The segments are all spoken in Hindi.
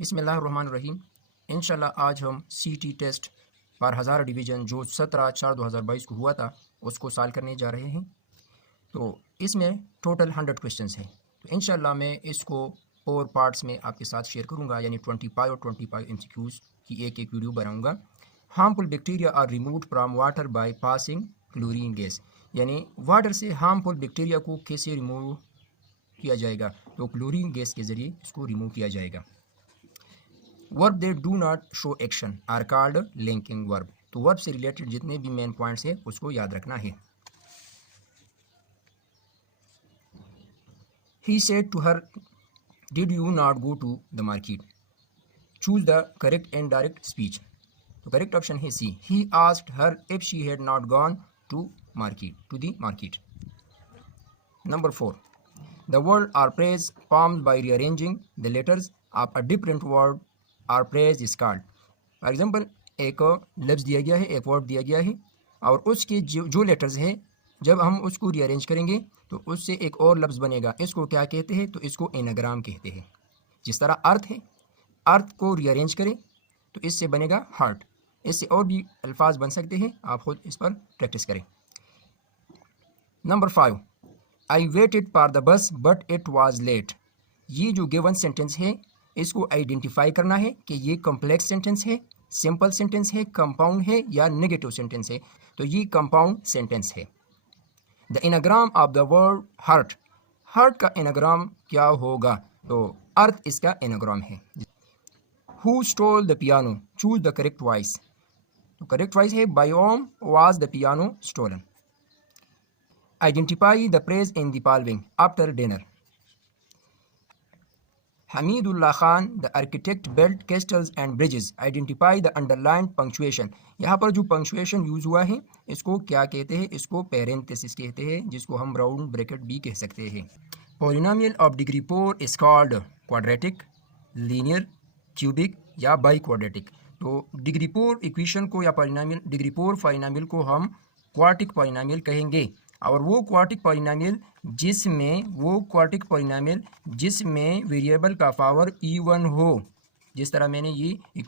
बिस्मिल्लाहिर्रहमानिर्रहीम। इंशाल्लाह आज हम सीटी टेस्ट पर 1000 डिवीज़न जो 17/4/2022 को हुआ था उसको सॉल्व करने जा रहे हैं। तो इसमें टोटल 100 क्वेश्चंस हैं। तो इंशाल्लाह मैं इसको और पार्ट्स में आपके साथ शेयर करूंगा, यानी 25 और 25 एमसीक्यूज़ की एक एक वीडियो बनाऊंगा। Harmful bacteria are removed from water by passing chlorine gas, यानी वाटर से हार्मफुल बैक्टीरिया को कैसे रिमूव किया जाएगा, तो क्लोरीन गैस के ज़रिए इसको रिमूव किया जाएगा। Verb they do not show action are called linking verb. तो वर्ब से रिलेटेड जितने भी मेन पॉइंट्स हैं उसको याद रखना है। He said to her, did you not go to the market. Choose the correct and direct speech. तो करेक्ट ऑप्शन है C, he asked her if she had not gone to market, to the market. Number 4, the word are phrase formed bye rearranging the letters of a different word are phrase is called. For example, एक लफ्ज़ दिया गया है, एक वर्ड दिया गया है, और उसके जो लेटर्स हैं जब हम उसको रीअरेंज करेंगे तो उससे एक और लफ्ज़ बनेगा। इसको क्या कहते हैं? तो इसको एनाग्राम कहते हैं। जिस तरह अर्थ है, अर्थ को रीअरेंज करें तो इससे बनेगा हार्ट। इससे और भी अल्फाज बन सकते हैं, आप खुद इस पर प्रैक्टिस करें। Number 5, I waited for the bus but it was late. ये जो गिवन सेंटेंस है इसको आइडेंटिफाई करना है कि ये कॉम्प्लेक्स सेंटेंस है, सिंपल सेंटेंस है, कंपाउंड है या नेगेटिव सेंटेंस है। तो ये कंपाउंड सेंटेंस है। The anagram of the word hurt, hurt का एनाग्राम क्या होगा? तो अर्थ इसका एनाग्राम है। Who stole the piano, choose the correct voice. तो करेक्ट वॉइस है by whom was the piano stolen. Identify the phrase in the following after dinner. Hamidullah Khan, the architect, built castles and bridges. Identify the underlined punctuation. यहाँ पर जो punctuation यूज हुआ है इसको क्या कहते हैं? इसको parenthesis कहते हैं, जिसको हम राउंड ब्रैकेट भी कह सकते हैं। Polynomial of degree 4 is called quadratic, linear, cubic या biquadratic. तो डिग्री 4 इक्वेशन को या पॉलिनोमियल, डिग्री 4 पॉलिनोमियल को हम क्वाड्रेटिक पॉलिनोमियल कहेंगे। और वो क्वाड्रेटिक पॉलिनोमियल जिसमें वेरिएबल का पावर इवन हो, जिस तरह मैंने ये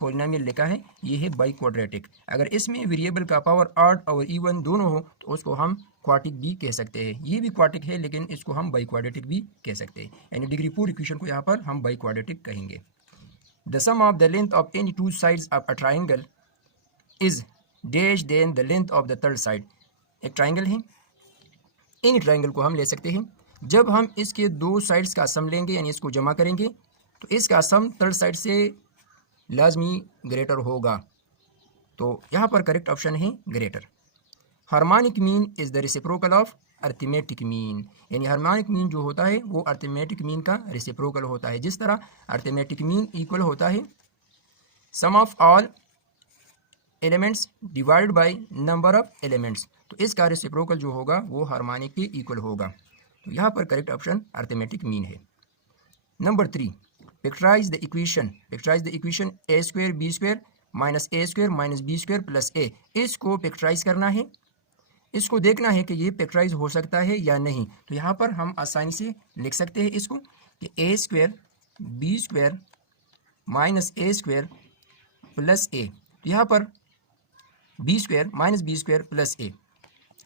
पॉलिनोमियल लिखा है, ये है बाई क्वाड्रेटिक। अगर इसमें वेरिएबल का पावर ऑड और इवन दोनों हो तो उसको हम क्वाड्रेटिक भी कह सकते हैं। ये भी क्वाड्रेटिक है लेकिन इसको हम बाई क्वाड्रेटिक भी कह सकते हैं। यानी डिग्री 4 इक्वेशन को यहाँ पर हम बाई क्वाड्रेटिक कहेंगे। The sum of the length of any two sides of a triangle is dash then the length of the third side. एक ट्राइंगल है, इन ट्राइंगल को हम ले सकते हैं। जब हम इसके दो साइड्स का सम लेंगे यानी इसको जमा करेंगे तो इसका सम थर्ड साइड से लाजमी ग्रेटर होगा। तो यहाँ पर करेक्ट ऑप्शन है greater. Harmonic mean is the reciprocal of arithmetic mean, यानी हार्मोनिक मीन जो होता है वो अर्थमेटिक मीन का रेसिप्रोकल होता है। जिस तरह अर्थमेटिक मीन इक्वल होता है sum of all elements divided by number of elements, तो इसका रेसिप्रोकल जो होगा वो हार्मोनिक के इक्वल होगा। तो यहाँ पर करेक्ट ऑप्शन अर्थमेटिक मीन है। Number 3, picturise the equation. Picturise the equation A square B square minus A square minus B square plus A. इसको पिक्चराइज करना है, इसको देखना है कि ये पिक्चराइज हो सकता है या नहीं। तो यहाँ पर हम आसानी से लिख सकते हैं इसको कि A square B square minus A square plus A. तो यहाँ पर B square minus B square plus A,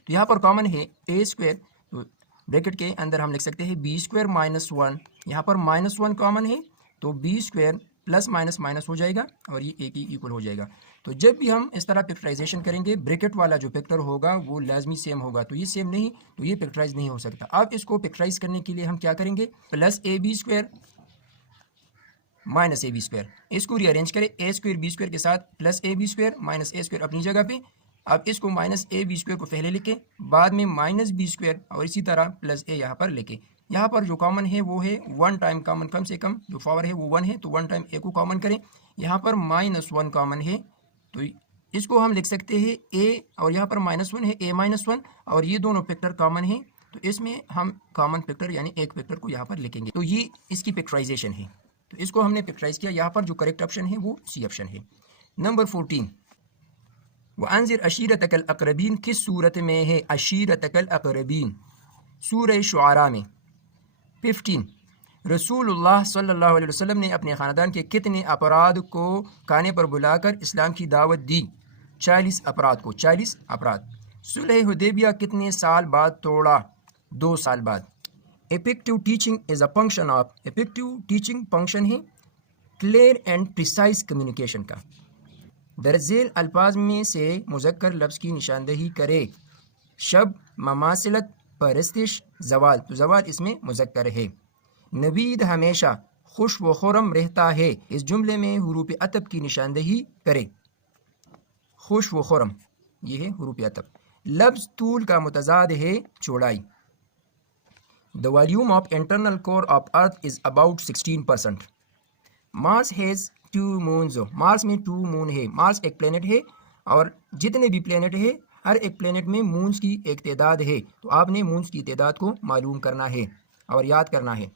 तो यहाँ पर कॉमन है ए स्क्वायर, तो ब्रैकेट के अंदर हम लिख सकते हैं बी स्क्वायर माइनस 1। यहाँ पर माइनस 1 कॉमन है तो B square plus minus minus हो जाएगा और ये ए की इक्वल हो जाएगा। तो जब भी हम इस तरह पिक्चराइजेशन करेंगे ब्रैकेट वाला जो पिक्चर होगा वो लाजमी सेम होगा। तो ये सेम नहीं तो ये पिक्चराइज नहीं हो सकता। अब इसको पिक्चराइज करने के लिए हम क्या करेंगे? Plus A B square minus A B square, इसको रीअरेंज करें ए स्क्वायर बी स्क्वायर के साथ, plus A B square minus A square अपनी जगह पे। अब इसको माइनस ए बी स्क्वायर को पहले लिखे, बाद में माइनस बी स्क्वायर और इसी तरह प्लस ए यहाँ पर लिखे। यहाँ पर जो कॉमन है वो है 1 टाइम कॉमन, कम से कम जो पावर है वो 1 है, तो 1 टाइम ए को कॉमन करें। यहाँ पर माइनस 1 कॉमन है तो इसको हम लिख सकते हैं ए, और यहाँ पर माइनस 1 है ए माइनस 1, और ये दोनों फैक्टर कॉमन है तो इसमें हम कॉमन फैक्टर यानी एक फैक्टर को यहाँ पर लिखेंगे। तो ये इसकी पिक्चराइजेशन है, तो इसको हमने पिक्चराइज किया। यहाँ पर जो करेक्ट ऑप्शन है वो सी ऑप्शन है। नंबर 14, वअंज़िर अशीरतकल अक़रबीन किस सूरत में है? अशीरतकल अक़रबीन सूरह शुआरा में। 15, रसूलुल्लाह सल्लल्लाहु अलैहि वसल्लम ने अपने ख़ानदान के कितने अफराद को खाने पर बुलाकर इस्लाम की दावत दी? 40 अफराद को, 40 अफराद। सुलह हुदैबिया कितने साल बाद तोड़ा? 2 साल बाद। Effective teaching is a function of, effective teaching function है क्लियर एंड प्रिसाइज कम्युनिकेशन का। दरजेल अल्फाज में से मुज़क्कर लफ्ज़ की निशानदही करे। शब, ममासिलत, परस्तिश, जवाल, तो जवाल इसमें मुज़क्कर है। नवीद हमेशा खुश व खुरम रहता है, इस जुमले में हुरूफ अतब की निशानदही करे। खुश व खुरम ये है हुरूफ अतब। लफ्ज़ तूल का मुतज़ाद है चौड़ाई। The volume of internal core of earth is about 16%। Mars has 2 moons, Mars में 2 मून है। मार्स एक प्लेनेट है और जितने भी प्लेनेट है हर एक प्लेनेट में मून्स की एक तादाद है, तो आपने मून्स की तादाद को मालूम करना है और याद करना है।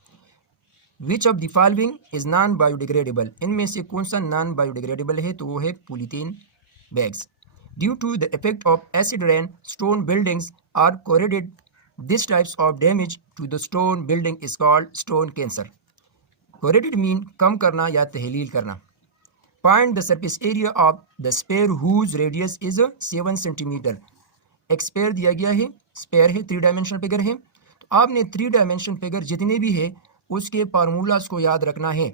विच of the following is non biodegradable, इनमें से कौन सा नॉन बायोडिग्रेडेबल है? तो वो है polythene bags. Due to the effect of acid rain stone buildings are corroded, this types of damage to the stone building is called stone cancer. Corroded mean कम करना या तहलील करना। Find the surface area of the sphere whose radius is 7 centimetre. एक स्पेयर दिया गया है, स्पेयर है, 3 डायमेंशनल फिगर है, तो आपने 3 डायमेंशनल फिगर जितने भी है उसके फार्मूलाज को याद रखना है,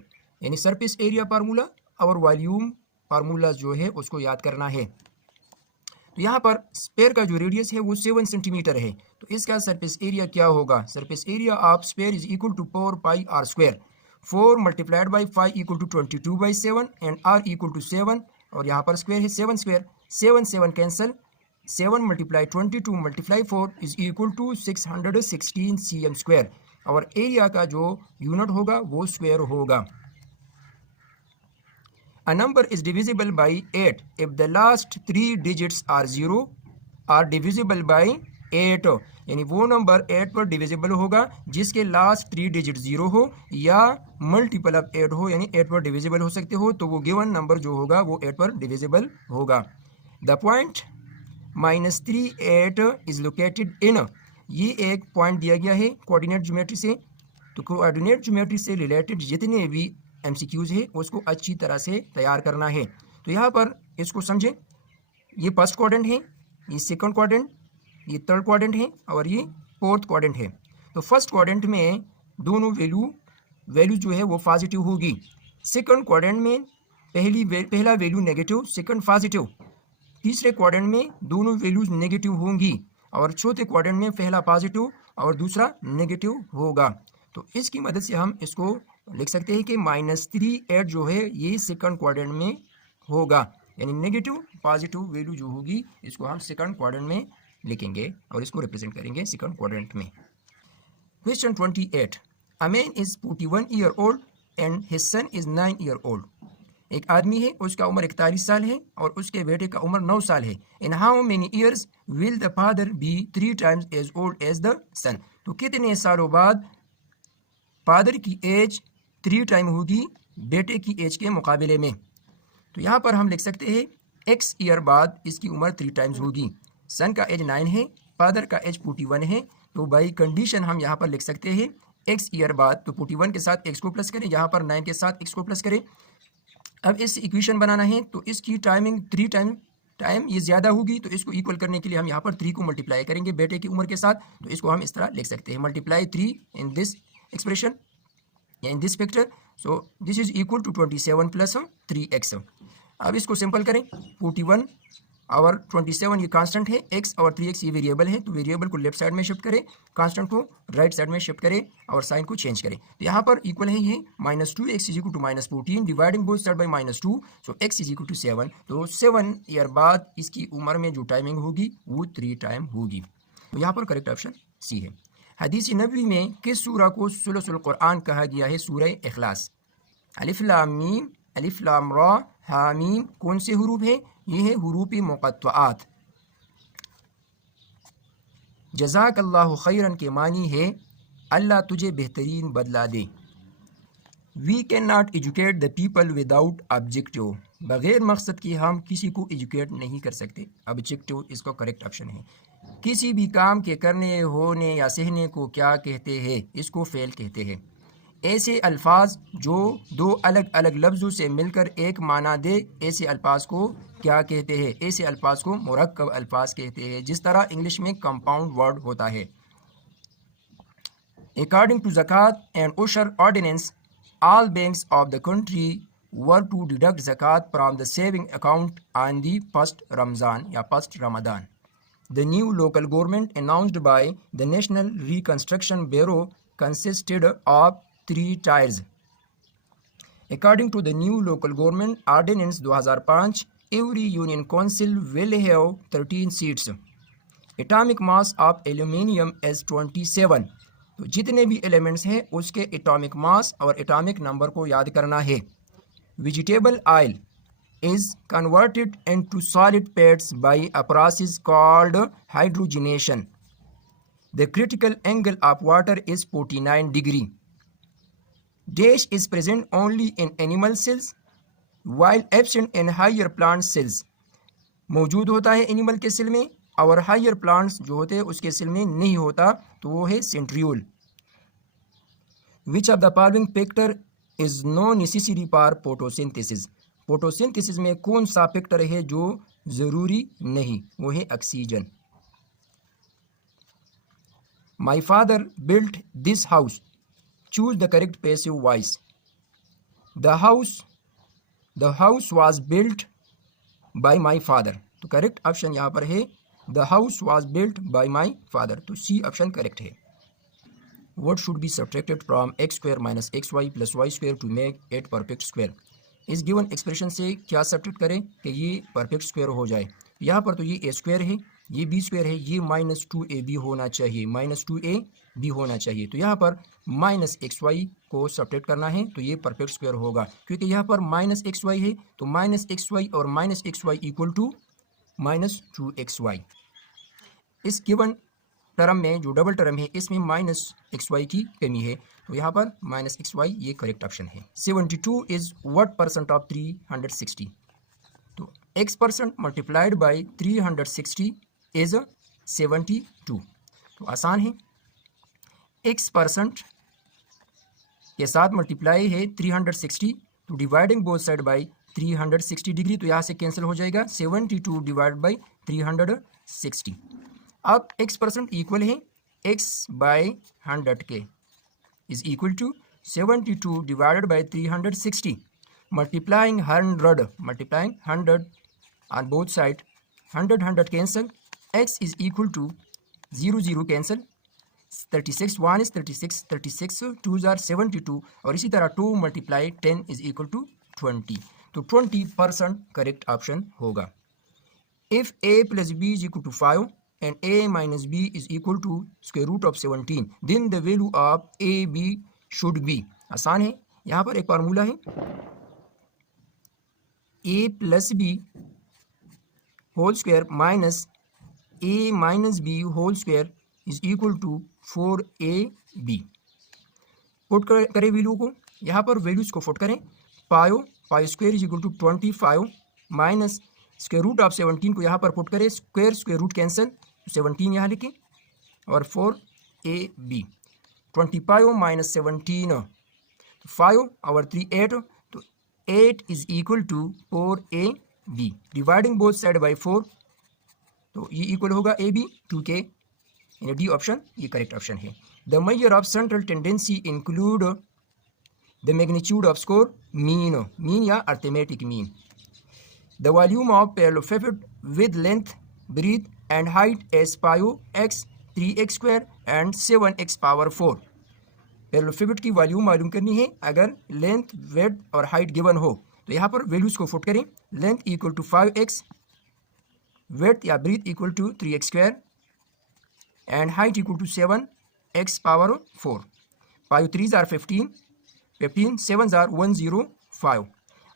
यानी सरफेस एरिया फार्मूला और वॉल्यूम फार्मूला जो है उसको याद करना है। तो यहाँ पर स्पेयर का जो रेडियस है वो 7 सेंटीमीटर है, तो इसका सरफेस एरिया क्या होगा? Surface area of sphere is equal to 4 pi R square. 4 multiplied by 5 equal to 22/7 and R equal to 7, और यहाँ पर स्क्वायर है 7 square, 7 cancel, 7 multiply 22 multiply 4 is equal to 616 cm square, और एरिया का जो यूनिट होगा वो स्क्वायर होगा। A number is divisible by 8 if the last 3 digits are 0 are divisible by 8, यानी वो नंबर 8 पर डिविजिबल होगा जिसके लास्ट 3 डिजिट 0 हो या मल्टीपल ऑफ 8 हो, यानी 8 पर डिविजिबल हो सकते हो, तो वो गिवन नंबर जो होगा वो 8 पर डिविजिबल होगा। The point -38 is located in, ये एक पॉइंट दिया गया है कोऑर्डिनेट ज्योमेट्री से, तो कोऑर्डिनेट ज्योमेट्री से रिलेटेड जितने भी MCQs है उसको अच्छी तरह से तैयार करना है। तो यहाँ पर इसको समझें, ये फर्स्ट क्वाड्रेंट है, ये सेकंड क्वाड्रेंट, ये थर्ड क्वाड्रेंट है और ये फोर्थ क्वाड्रेंट है। तो फर्स्ट क्वाड्रेंट में दोनों वैल्यू जो है वो पॉजिटिव होगी। सेकंड क्वाड्रेंट में पहला वैल्यू नेगेटिव, सेकंड पॉजिटिव। तीसरे क्वाड्रेंट में दोनों वैल्यूज नेगेटिव होंगी और चौथे क्वाड्रेंट में पहला पॉजिटिव और दूसरा नेगेटिव होगा। तो इसकी मदद से हम इसको लिख सकते हैं कि -38 जो है ये सेकंड क्वाड्रेंट में होगा, यानी नेगेटिव पॉजिटिव वैल्यू जो होगी इसको हम सेकंड क्वाड्रेंट में लिखेंगे और इसको रिप्रेजेंट करेंगे सेकंड क्वाड्रेंट में। Question 28, a man is 41 year old and his son is 9 year old. एक आदमी है, उसका उम्र 41 साल है और उसके बेटे का उम्र 9 साल है। In how many years will the father be 3 times as old as the son, तो कितने सालों बाद फादर की एज 3 टाइम होगी बेटे की एज के मुकाबले में। तो यहाँ पर हम लिख सकते हैं x ईयर बाद इसकी उम्र 3 टाइम्स होगी। सन का एज 9 है, फादर का एज 41 है, तो बाई कंडीशन हम यहाँ पर लिख सकते हैं x ईयर बाद, तो 41 के साथ x को प्लस करें, यहाँ पर 9 के साथ x को प्लस करें। अब इस इक्वेशन बनाना है तो इसकी टाइमिंग 3 टाइम ये ज़्यादा होगी, तो इसको इक्वल करने के लिए हम यहाँ पर 3 को मल्टीप्लाई करेंगे बेटे की उम्र के साथ, तो इसको हम इस तरह लिख सकते हैं मल्टीप्लाई 3 इन दिस एक्सप्रेशन या in this factor, so this is equal to 27 plus 3x। अब इसको सिंपल करें, 41 और 27 ये कांस्टेंट है, x और 3x ये वेरिएबल है, तो वेरिएबल को लेफ्ट साइड में शिफ्ट करें, कांस्टेंट को राइट साइड में शिफ्ट करें और साइन को चेंज करें। तो यहाँ पर इक्वल है ये -2x is equal to -14 dividing both side by -2, so x is equal to 7। तो 7 ईयर बाद इसकी उम्र में जो टाइमिंग होगी वो 3 टाइम होगी। तो यहाँ पर करेक्ट ऑप्शन सी है। हदीस नबवी में किस सूरा को सुलुसुल कुरान कहा गया है? सूरह इखलास। अलिफ लाम मीम, अलिफ लाम रा, हा मीम कौन से हुरूफ है? ये है हुरूफ मुक़त्तआत। जज़ाकल्लाहु खैरन के मानी है अल्लाह तुझे बेहतरीन बदला दे। We can not educate the people without objective, बग़ैर मकसद के हम किसी को एजुकेट नहीं कर सकते। ऑब्जेक्टिव इसका करेक्ट ऑप्शन है। किसी भी काम के करने, होने या सहने को क्या कहते हैं? इसको फ़ेल कहते हैं। ऐसे अल्फाज जो दो अलग अलग लफ्ज़ों से मिलकर एक माना दे, ऐसे अल्फाज को क्या कहते हैं? ऐसे अल्फाज को मुरक्कब अल्फाज कहते हैं, जिस तरह इंग्लिश में कंपाउंड वर्ड होता है। According to zakat and ushr ordinance, all banks of the country were to deduct zakat from the saving account on the first Ramzan या first Ramadan. The new local government announced by the National Reconstruction Bureau consisted of 3 tiers. According to the new local government ordinance 2005, every union council will have 13 seats. Atomic mass of aluminium is 27. तो जितने भी एलिमेंट्स हैं उसके एटॉमिक मास और एटॉमिक नंबर को याद करना है। Vegetable oil is converted into solid fats by a process called hydrogenation. The critical angle of water is 49 degree. Dash is present only in animal cells while absent in higher plant cells. मौजूद होता है एनिमल के सेल में और हायर प्लांट्स जो होते हैं उसके सेल में नहीं होता, तो वो है centriole. Which of the following factor is no necessary for photosynthesis? Photosynthesis में कौन सा फैक्टर है जो जरूरी नहीं? वो है oxygen. My father built this house, choose the correct passive voice. The house was built by my father, तो करेक्ट ऑप्शन यहाँ पर है the house was built by my father, तो सी ऑप्शन करेक्ट है। What should be subtracted from x square minus xy plus y square to make it perfect square? इस गिवन एक्सप्रेशन से क्या सब्ट्रैक्ट करें कि ये परफेक्ट स्क्वायर हो जाए? यहाँ पर तो ये ए स्क्वायर है, ये बी स्क्वायर है, ये -2ab होना चाहिए, -2ab होना चाहिए। तो यहाँ पर -xy को सब्ट्रैक्ट करना है तो ये परफेक्ट स्क्वायर होगा, क्योंकि यहाँ पर -xy है तो -xy और -xy इक्वल टू -2xy। इस गिवन टर्म में जो डबल टर्म है इसमें -xy की कमी है, तो यहाँ पर -xy ये करेक्ट ऑप्शन है। 72 इज व्हाट परसेंट ऑफ 360? तो x% मल्टीप्लाइड बाई 360 इज 72। तो आसान है, x% के साथ मल्टीप्लाई है 360, तो dividing both side by 360 degree, तो यहाँ से कैंसिल हो जाएगा 72 डिवाइड बाई 360। अब x% इक्वल है x बाई 100 के is equal to 72 divided by 360 multiplying 100 on both side, 100 cancel, x is equal to 0 cancel, 36 1 is 36, 36 2 are 72 और इसी तरह 2 मल्टीप्लाई 10 इज इक्वल टू 20, तो 20% करेक्ट ऑप्शन होगा। If a plus b is equal to 5 and a minus b is equal to square root of 17, then the value of a b should be, आसान है, यहाँ पर एक फार्मूला है a plus B whole square minus a minus B whole square is equal to 4ab। Put करें वैल्यू को, यहाँ पर वैल्यूज को पुट करें, pi square is equal to 25 minus square root of 17 को यहाँ पर पुट करें, स्क्वायर रूट कैंसिल, 17 यहाँ लिखें और 4ab, 25 माइनस 17 5 और 3 8, तो 8 is equal to 4ab। Dividing both side by 4, तो ये इक्वल होगा ab 2k, यानी डी ऑप्शन ये करेक्ट ऑप्शन है। The measure of central tendency include the magnitude of score, mean या arithmetic mean. The volume of parallelepiped with length, breadth and height as 5x, 3x square and 7x power 4। Parallelepiped की वॉल्यूम मालूम करनी है अगर लेंथ, वेट और हाइट गिवन हो, तो यहाँ पर वैल्यूज को पुट करें, length equal to 5x, weight या breadth equal to 3x square and height equal to 7x power 4। 5 3 are 15, 7 are 105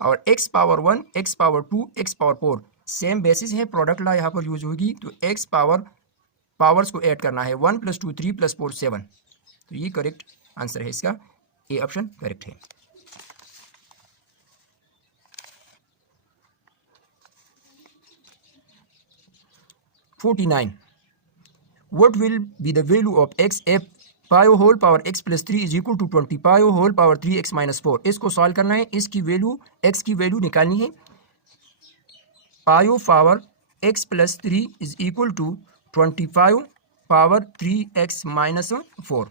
और x power 1, x power 2, x power 4 same basis है, प्रोडक्ट ला यहाँ पर यूज होगी, तो x पावर्स को ऐड करना है, 1 + 2 3 + 4 7, तो ये करेक्ट आंसर है, इसका ए ऑप्शन करेक्ट है। What will be the value of x if five whole power X plus 3 is equal to 20 five whole power 3x minus 4। इसको सॉल्व करना है, इसकी वैल्यू x की वैल्यू निकालनी है। Five power x plus 3 is equal to 25 power 3x minus 4।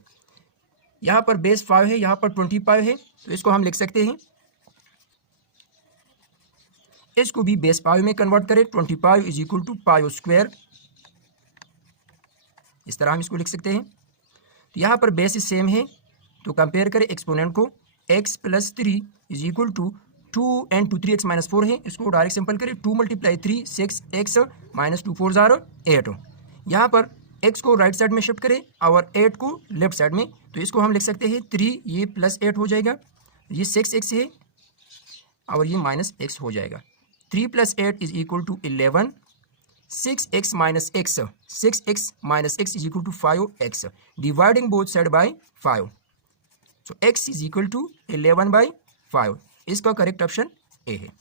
यहाँ पर बेस 5 है, यहाँ पर 25 है, तो इसको हम लिख सकते हैं, इसको भी बेस 5 में कन्वर्ट करें। 25 इज इक्वल टू पायो स्क्वायर, इस तरह हम इसको लिख सकते हैं। तो यहाँ पर बेस सेम है, तो कंपेयर करें एक्सपोनेंट को। x plus 3 is equal to 2 and 2 3x minus 4 है, इसको डायरेक्ट सिंपल करें। 2 × 3 6x माइनस 2 4 8। यहाँ पर x को राइट साइड में शिफ्ट करें और 8 को लेफ्ट साइड में, तो इसको हम लिख सकते हैं 3, ये प्लस 8 हो जाएगा, ये 6x है और ये माइनस x हो जाएगा। 3 + 8 is equal to 11, 6x minus x, 6x minus x is equal to 5x, dividing both side by 5, so x is equal to 11/5। इसका करेक्ट ऑप्शन ए है।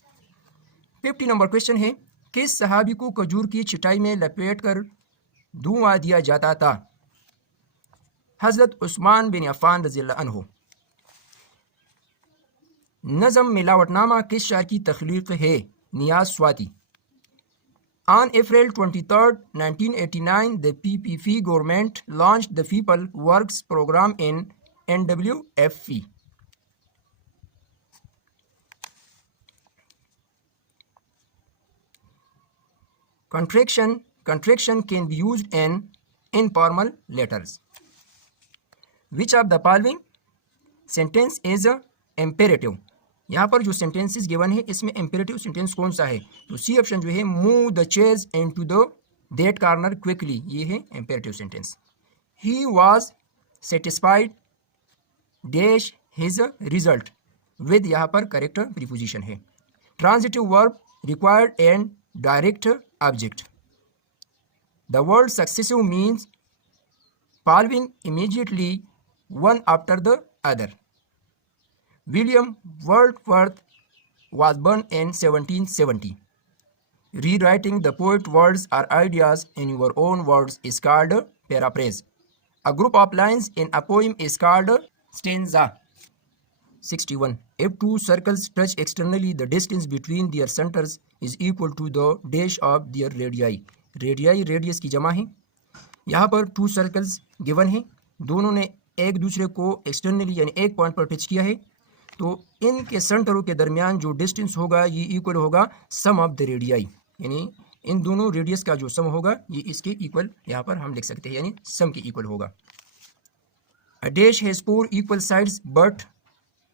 50 नंबर क्वेश्चन है, किस सहाबी को खजूर की चटाई में लपेट कर धुआं दिया जाता था? हजरत उस्मान बिन अफ़्फ़ान रज़ियल्लाहु अन्हु। नज़म मिलावटनामा किस शायर की तख्लीक है? नियाज Swati. On April 23, 1989, the PPP government launched the People Works program in NWFP. Contraction can be used in informal letters. Which of the following sentence is imperative? यहाँ पर जो सेंटेंसेस गिवन है इसमें इम्पेरेटिव सेंटेंस कौन सा है? तो सी ऑप्शन जो है, move the chairs into the that corner quickly, ये है imperative sentence. He was satisfied dash his result with, यहाँ पर करेक्ट प्रीपोजिशन है। Transitive verb required and direct object. The word successive means following immediately one after the other. William Wordsworth was born in 1770. Rewriting the poet words or ideas in your own words is called paraphrase. A group of lines in a poem is called stanza. 61. If two circles touch externally, the distance between their centers is equal to the dash of their radii. Radii radius की जमा है। यहाँ पर टू सर्कल्स गिवन है, दोनों ने एक दूसरे को एक्सटर्नली यानी एक पॉइंट पर टच किया है, तो इनके सेंटरों के दरमियान जो डिस्टेंस होगा ये इक्वल होगा सम ऑफ द रेडियाई, यानी इन दोनों रेडियस का जो सम होगा ये इसके इक्वल यहाँ पर हम लिख सकते हैं, यानी सम के इक्वल होगा। A dash has 4 equal sides but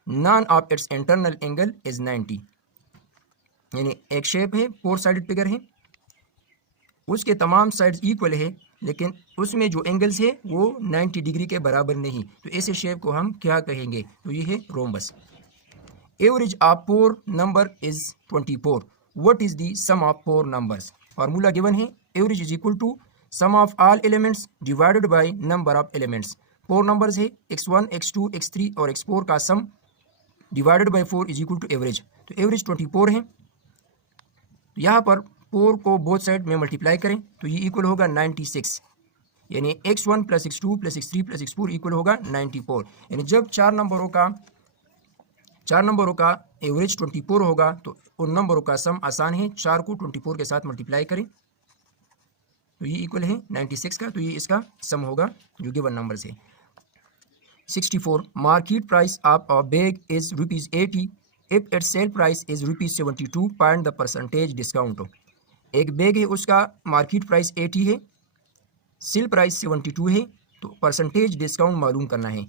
none of its internal angle is 90। यानी एक शेप है, 4 साइडेड फिगर है, उसके तमाम साइड्स इक्वल है, लेकिन उसमें जो एंगल्स है वो 90 डिग्री के बराबर नहीं, तो ऐसे शेप को हम क्या कहेंगे? तो ये है rhombus. Average of 4 number is 24। What is the sum of 4 numbers? Formula given है, average is equal to sum of all elements divided by number of elements. 4 numbers है, x1 x2 x3 और x4 का sum divided by 4 is equal to average, तो एवरेज 24 है। तो यहाँ पर 4 को बोथ साइड में मल्टीप्लाई करें तो ये इक्वल होगा 96, यानी x1 + x2 + x3 + x4 equal होगा 94। यानी जब चार नंबरों का एवरेज 24 होगा तो उन नंबरों का सम आसान है, 4 को 24 के साथ मल्टीप्लाई करें तो ये इक्वल है 96 का, तो ये इसका सम होगा जो गिवन नंबर से। 64. Market price of a bag is ₹80 if it's cell price is ₹72, find the percentage discount. एक बैग है, उसका मार्केट प्राइस 80 है, सेल प्राइस 72 है, तो परसेंटेज डिस्काउंट मालूम करना है।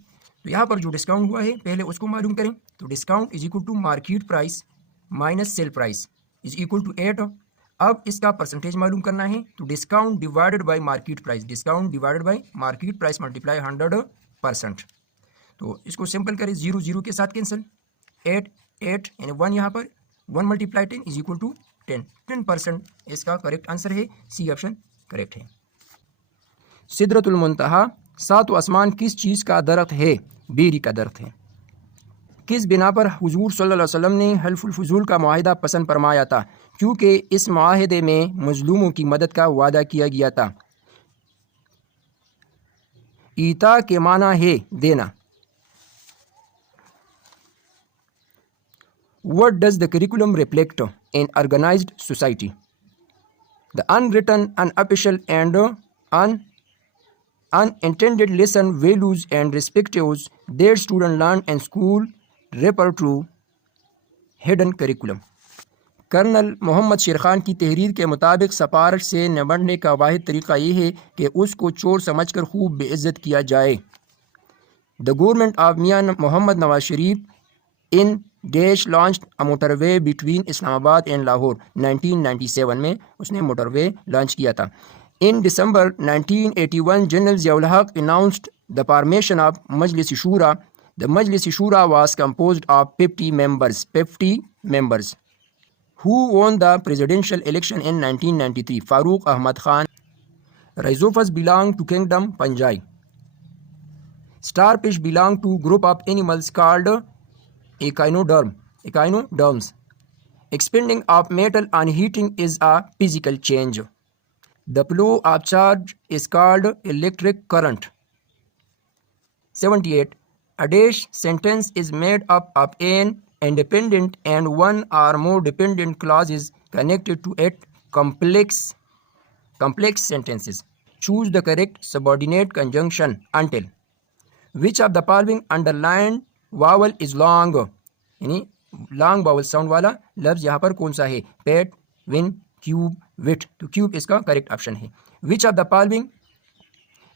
तो यहाँ पर जो डिस्काउंट हुआ है पहले उसको मालूम करें, तो discount is equal to market price minus sale price is equal to 8। अब इसका परसेंटेज मालूम करना है, तो discount divided by market price, discount divided by market price multiply 100%। तो इसको सिंपल करें, 0 0 के साथ कैंसिल, 8 8 यानी 1 यहाँ पर 1 × 10 इज इक्वल टू 10%। इसका करेक्ट आंसर है सी ऑप्शन करेक्ट है। सिदरतुल मुंतहा सात आसमान किस चीज़ का दरख्त है? बेरी का दरख्त है। किस बिना पर हुजूर सल्लल्लाहु अलैहि वसल्लम ने हल्फुल फुजूल का मुआहिदा पसंद फरमाया था? क्योंकि इस मुआहिदे में मजलूमों की मदद का वादा किया गया था। ईता के माना है देना। What does the curriculum reflect in organized society? The unwritten, unofficial, and unintended lesson, values, and perspectives that students learn in school refer to hidden curriculum. Colonel Mohammad Sher Khan की तहरीर के मुताबिक सफारश से निपटने का वाहिद तरीका ये है कि उसको चोर समझकर खूब बेइज्जत किया जाए। The government of Mian Mohammad Nawaz Sharif in dash launch a motorway between Islamabad and Lahore. 1997 में उसने मोटरवे लॉन्च किया था। इन दिसंबर 1981 general Ziaul Haq announced the formation of Majlis Shura. The Majlis Shura was composed of 50 members who won the presidential election in 1993. Farooq Ahmad Khan. Rhizophus belong to kingdom Panjai. Starfish belong to group of animals called echinoderms. Expanding of metal on heating is a physical change. The flow of charge is called electric current. 78. A dash sentence is made up of an independent and one or more dependent clauses connected to it. Complex sentences. Choose the correct subordinate conjunction until. Which of the following underlined vowel is long? यानी लॉन्ग वावल साउंड वाला लफ्ज यहाँ पर कौन सा है? पेट, विन, क्यूब, विट। तो क्यूब इसका करेक्ट ऑप्शन है। विच of the following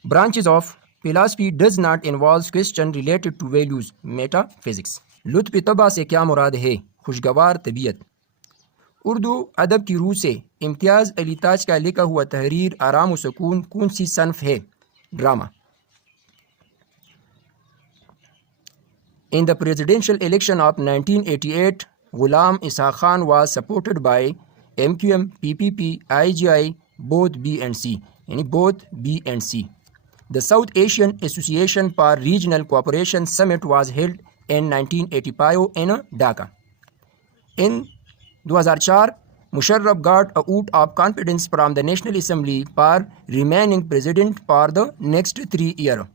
branches of philosophy does not involve question related to values? Metaphysics. लुत्फ़ तबा से क्या मुराद है? खुशगवार तबीयत। उर्दू अदब की रूह से इम्तियाज़ अली ताज का लिखा हुआ तहरीर आराम व सुकून कौन सी सनफ है? Drama. In the presidential election of 1988, Ghulam Ishaq Khan was supported by MQM, PPP, IGI, both B and C. यानी both B and C. The South Asian Association for Regional Cooperation Summit was held in 1985 in Dhaka. In 2004, Musharraf got a vote of confidence from the National Assembly for remaining president for the next 3 years.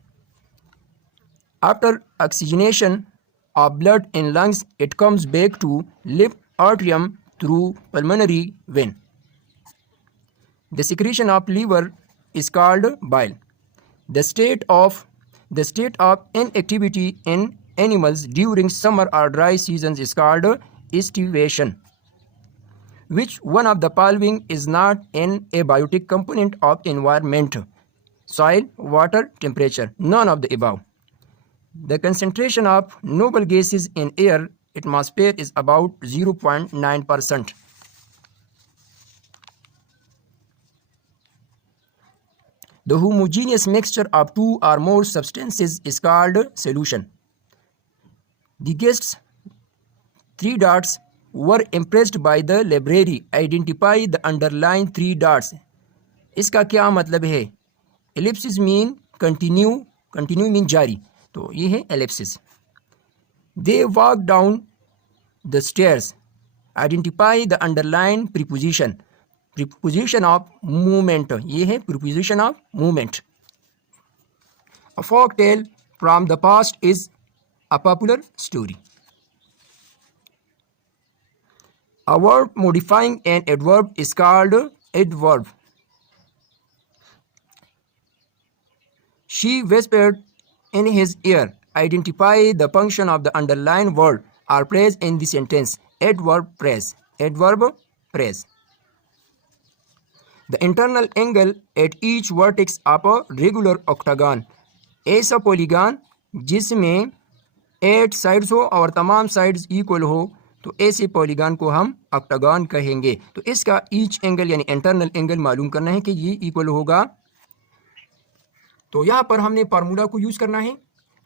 After oxygenation of blood in lungs, it comes back to left atrium through pulmonary vein. The secretion of liver is called bile. The state of inactivity in animals during summer or dry seasons is called estivation. Which one of the following is not an abiotic component of environment? Soil, water, temperature. None of the above. The concentration of noble gases in air atmosphere is about 0.9%. The homogeneous mixture of two or more substances is called solution. The guests, 3 dots, were impressed by the library. Identify the underlined 3 dots. इसका क्या मतलब है? Ellipsis mean continue mean जारी, तो ये है ellipsis. They walk down the stairs. Identify the underlined preposition. Preposition of movement, ये है preposition of movement. A folk tale from the past is a popular story. A verb modifying an adverb is called adverb. She whispered in his ear. Identify the function of the underlined word or phrase in the sentence. Adverb phrase. Adverb phrase. The internal angle at each vertex of a regular octagon. ऐसा पॉलीगॉन जिसमें 8 साइड्स हो और तमाम साइड्स इक्वल हो, तो ऐसे पॉलीगॉन को हम ऑक्टागॉन कहेंगे। तो इसका ईच एंगल यानी इंटरनल एंगल मालूम करना है कि ये इक्वल होगा। तो यहाँ पर हमने फार्मूला को यूज़ करना है।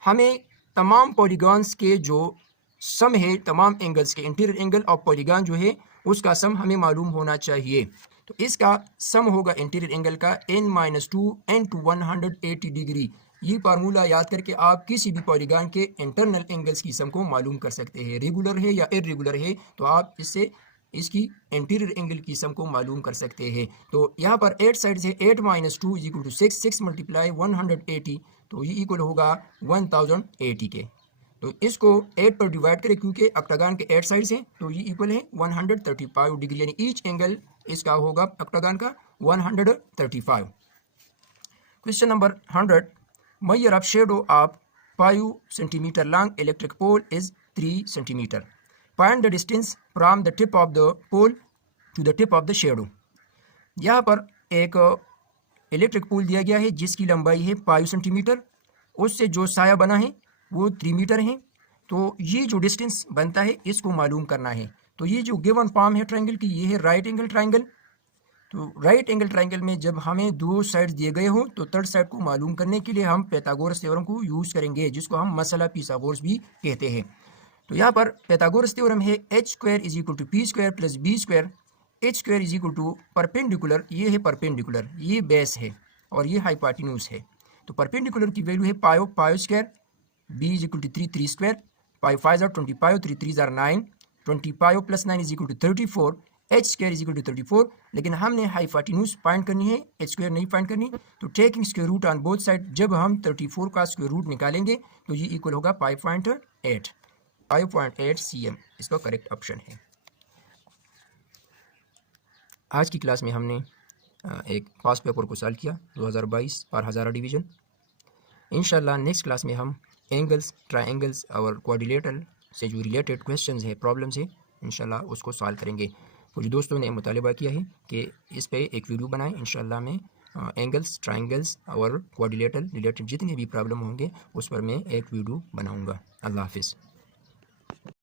हमें तमाम पॉलीगॉन्स के जो सम है, तमाम एंगल्स के इंटीरियर एंगल ऑफ पॉलीगॉन जो है उसका सम हमें मालूम होना चाहिए। तो इसका सम होगा इंटीरियर एंगल का n-2 into 180 डिग्री। ये फार्मूला याद करके आप किसी भी पॉलीगॉन के इंटरनल एंगल्स की सम को मालूम कर सकते हैं। रेगुलर है या इर्रेगुलर है तो आप इससे इसकी इंटीरियर एंगल की सम को मालूम कर सकते हैं। तो यहाँ पर 8 साइड है, 8 - 2 = 6, 6 × 180, तो ये इक्वल होगा 1080 के। तो इसको 8 पर डिवाइड करें क्योंकि ऑक्टागन के 8 साइड्स हैं, तो ये इक्वल है 135 डिग्री, यानी ईच एंगल इसका होगा ऑक्टागन का 135। Question number 100, measure of shadow of 5 centimeter long electric pole is 3 centimeter. Find the distance from the tip of the pole to the tip of the shadow. यहाँ पर एक इलेक्ट्रिक पोल दिया गया है जिसकी लंबाई है 5 सेंटीमीटर, उससे जो साया बना है वो 3 मीटर है। तो ये जो डिस्टेंस बनता है इसको मालूम करना है। तो ये जो गिवन फॉर्म है ट्रायंगल की, ये है राइट एंगल ट्रायंगल। तो राइट एंगल ट्रायंगल में जब हमें दो साइड्स दिए गए हो तो थर्ड साइड को मालूम करने के लिए हम पाइथागोरस थ्योरम को यूज़ करेंगे, जिसको हम मसला पिथागोरस भी कहते हैं। तो यहाँ पर पाइथागोरस थ्योरम है h square is equal to P square plus B square, h square is equal to perpendicular, ये है परपेंडिकुलर, ये बेस है और ये हाइपोटेन्यूज है। तो परपेंडिकुलर की वैल्यू है five, five square, b is equal to 3, 3 square, five 5 jar 20 पायो, 3 3 jar 9, 20 five plus 9 is equal to 34, h square is equal to 34। लेकिन हमने हाइपोटेन्यूज फाइंड करनी है, h स्क्वायर नहीं फाइंड करनी। तो taking square root on both side, जब हम 34 का स्क्वायर रूट निकालेंगे तो ये इक्वल होगा 5.8, 5.8 cm इसका करेक्ट ऑप्शन है। आज की क्लास में हमने एक पास्ट पेपर को सॉल्व किया 2022 और हज़ारा डिवीज़न। इंशाल्लाह नेक्स्ट क्लास में हम एंगल्स, ट्रायंगल्स और क्वाड्रिलेटरल से जो रिलेटेड क्वेश्चंस है, प्रॉब्लम्स है, इंशाल्लाह उसको सॉल्व करेंगे। कुछ दोस्तों ने मुतालिबा किया है कि इस पे एक वीडियो बनाएं। इंशाल्लाह मैं एंगल्स, ट्रायंगल्स और क्वाड्रिलेटरल रिलेटेड जितने भी प्रॉब्लम होंगे उस पर मैं एक वीडियो बनाऊँगा। अल्लाह हाफिज़।